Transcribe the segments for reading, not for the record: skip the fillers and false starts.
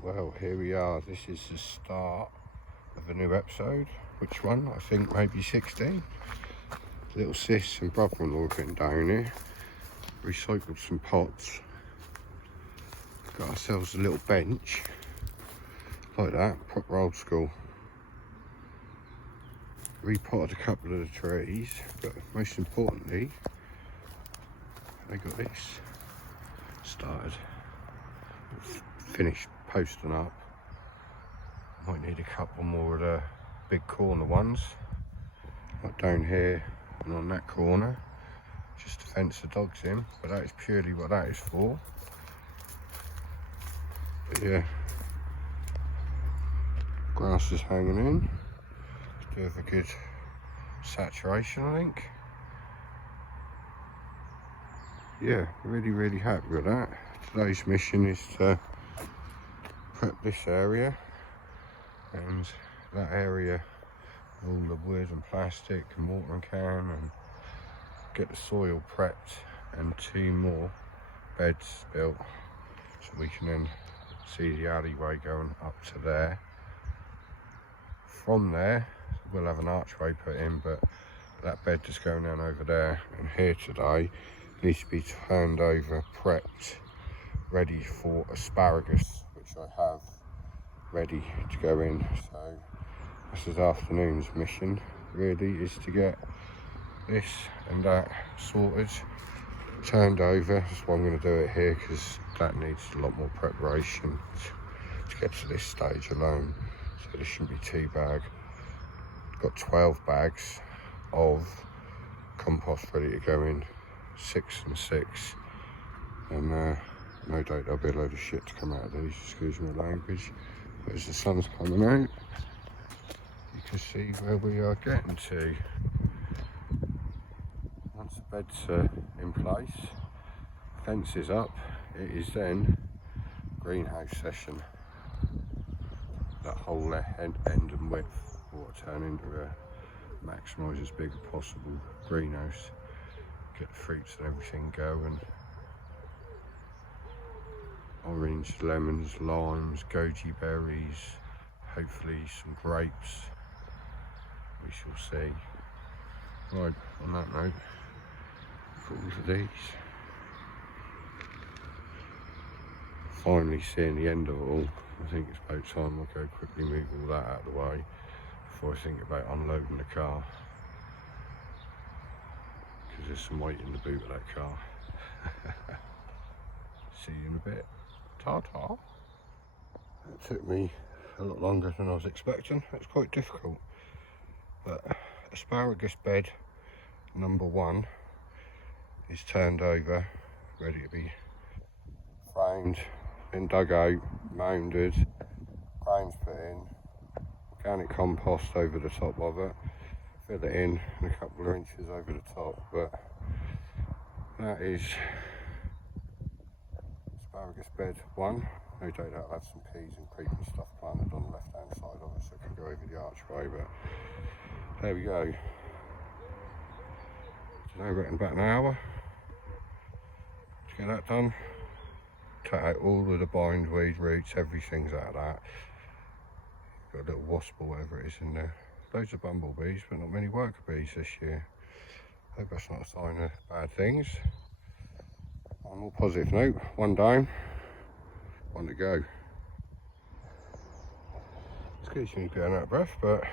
Well, here we are. This is the start of a new episode. Which one? I think maybe 16. Little sis and brother-in-law have been down here. Recycled some pots. Got ourselves a little bench. Like that, proper old school. Repotted a couple of the trees, but most importantly, they got this started. Finished posting up. Might need a couple more of the big corner ones, like down here and on that corner, just to fence the dogs in, but that is purely what that is for. But yeah, grass is hanging in. Do have a good saturation, I think. Yeah, really happy with that. Today's mission is to prep this area and that area, all the wood and plastic and watering can, and get the soil prepped and 2 more beds built so we can then see the alleyway going up to there. From there we'll have an archway put in, but that bed that's going down over there and here today needs to be turned over, prepped, ready for asparagus, which I have ready to go in. So this is afternoon's mission really, is to get this and that sorted, turned over. That's why I'm going to do it here, because that needs a lot more preparation to get to this stage alone. So this shouldn't be too bad. Got 12 bags of compost ready to go in, 6 and 6, and no doubt there'll be a load of shit to come out of these, excuse my language. But as the sun's coming out, you can see where we are getting to. Once the beds are in place, fence is up, it is then greenhouse session. That whole end and width will turn into a maximise as big as possible greenhouse. Get the fruits and everything going. Orange, lemons, limes, goji berries, hopefully some grapes. We shall see. Right, on that note, got all of these. Finally seeing the end of it all. I think it's about time I go quickly move all that out of the way before I think about unloading the car, because there's some weight in the boot of that car. See you in a bit. Ta-ta. It took me a lot longer than I was expecting. It's quite difficult, but asparagus bed number 1 is turned over, ready to be framed, been dug out, mounded, grounds put in, organic compost over the top of it, fill it in and a couple of inches over the top. But that is asparagus bed 1. No doubt that'll have some peas and creep and stuff planted on the left hand side of it, so it can go over the archway. But there we go. So I reckon about an hour to get that done. Cut out all of the bindweed roots, everything's out of that. Got a little wasp or whatever it is in there. Loads of bumblebees, but not many worker bees this year. Hope that's not a sign of bad things. On a more positive note, 1 down, 1 to go. Excuse me being out of breath, but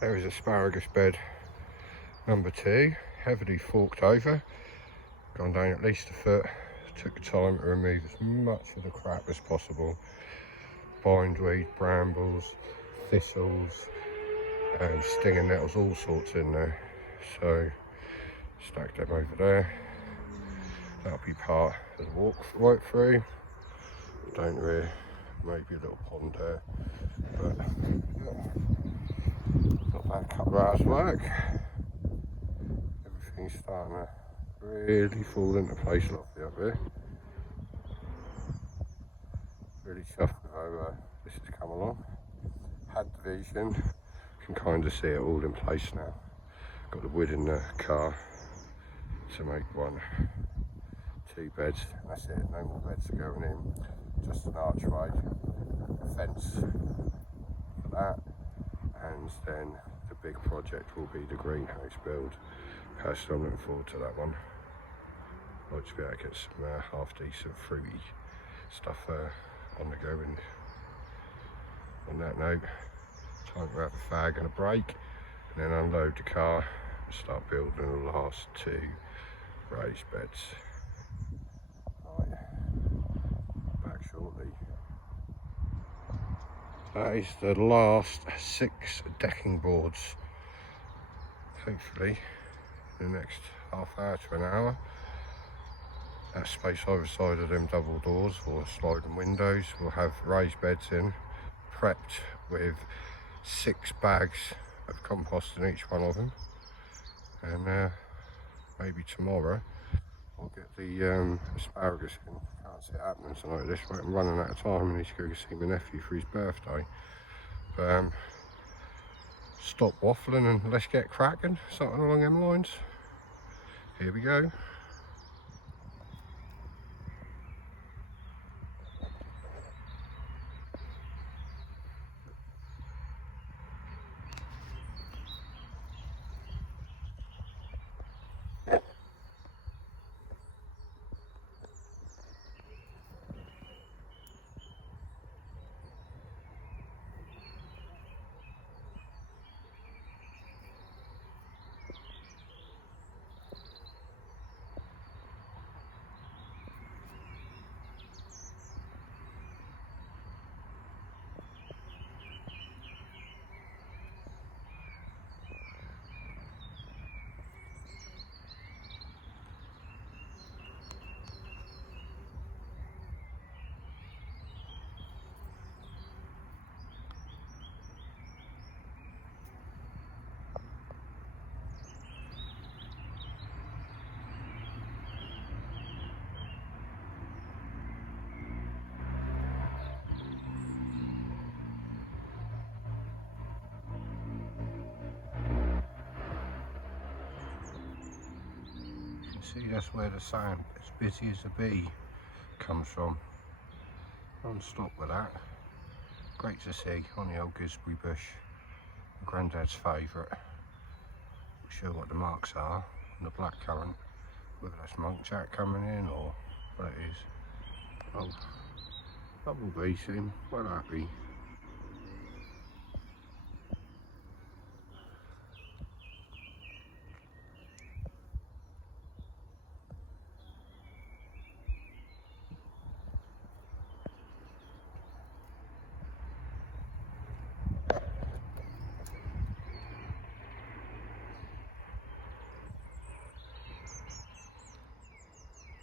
there is asparagus bed number 2, heavily forked over, gone down at least a foot. Took the time to remove as much of the crap as possible. Bindweed, brambles, thistles, and stinging nettles, all sorts in there. So stack them over there. That'll be part of the walk right through. Down to here, maybe a little pond there. But yeah, not bad, couple of hours work. Everything's starting to really fall into place lovely up here. Really chuffed with how this has come along. Had the vision, can kind of see it all in place now. Got the wood in the car to make 1, 2 beds. That's it, no more beds are going in, just an archway, a fence for that, and then the big project will be the greenhouse build. Personally, I'm looking forward to that one. I'd like to be able to get some half decent fruity stuff on the go. And on that note, time to have a fag and a break, and then unload the car and start building the last 2 raised beds. Right, back shortly. That is the last 6 decking boards. Hopefully in the next half hour to an hour. That space either side of them double doors for sliding windows will have raised beds in, prepped with 6 bags of compost in each one of them, and maybe tomorrow I'll get the asparagus in. Can't see it happening tonight at this rate. I'm running out of time. I need to go see my nephew for his birthday. But stop waffling and let's get cracking, something along them lines. Here we go. See, that's where the sound, as busy as a bee, comes from. Non-stop with that. Great to see on the old gooseberry bush. Granddad's favourite. Not sure what the marks are on the blackcurrant. Whether that's monkjack coming in or what it is. Oh, double bee seem quite happy.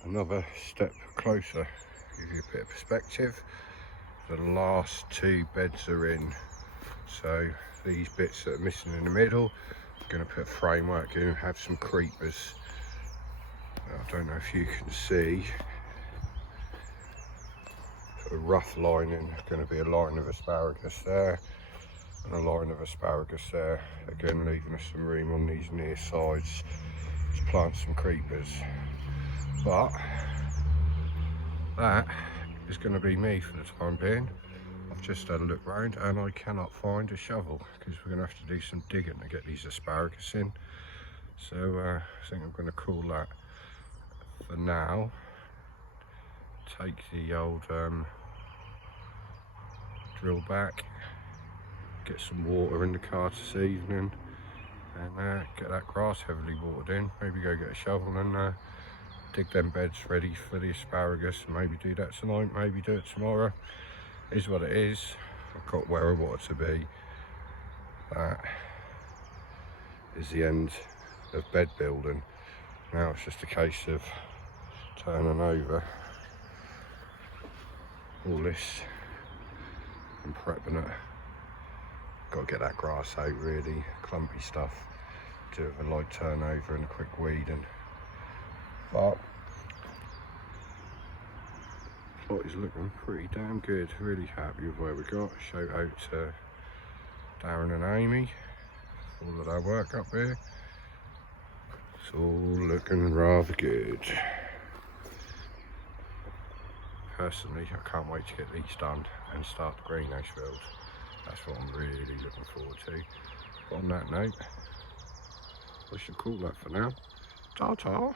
Another step closer, give you a bit of perspective. The last 2 beds are in, so these bits that are missing in the middle, I'm going to put framework in and have some creepers. I don't know if you can see, put a rough line in, going to be a line of asparagus there and a line of asparagus there, again leaving us some room on these near sides to plant some creepers. But that is going to be me for the time being. I've just had a look round and I cannot find a shovel because we're going to have to do some digging to get these asparagus in. So I think I'm going to call that for now. Take the old drill back, get some water in the car this evening, and get that grass heavily watered in. Maybe go get a shovel and dig them beds ready for the asparagus, and maybe do that tonight, maybe do it tomorrow. Is what it is. I've got where I want it to be. That is the end of bed building. Now it's just a case of turning over all this and prepping it. Got to get that grass out, really clumpy stuff. Do a light turnover and a quick weeding. But plot is looking pretty damn good. Really happy with where we got. Shout out to Darren and Amy for all of their work up here. It's all looking rather good. personally, I can't wait to get these done and start the greenhouse build. That's what I'm really looking forward to. But on that note, we should call that for now. Ta-ta!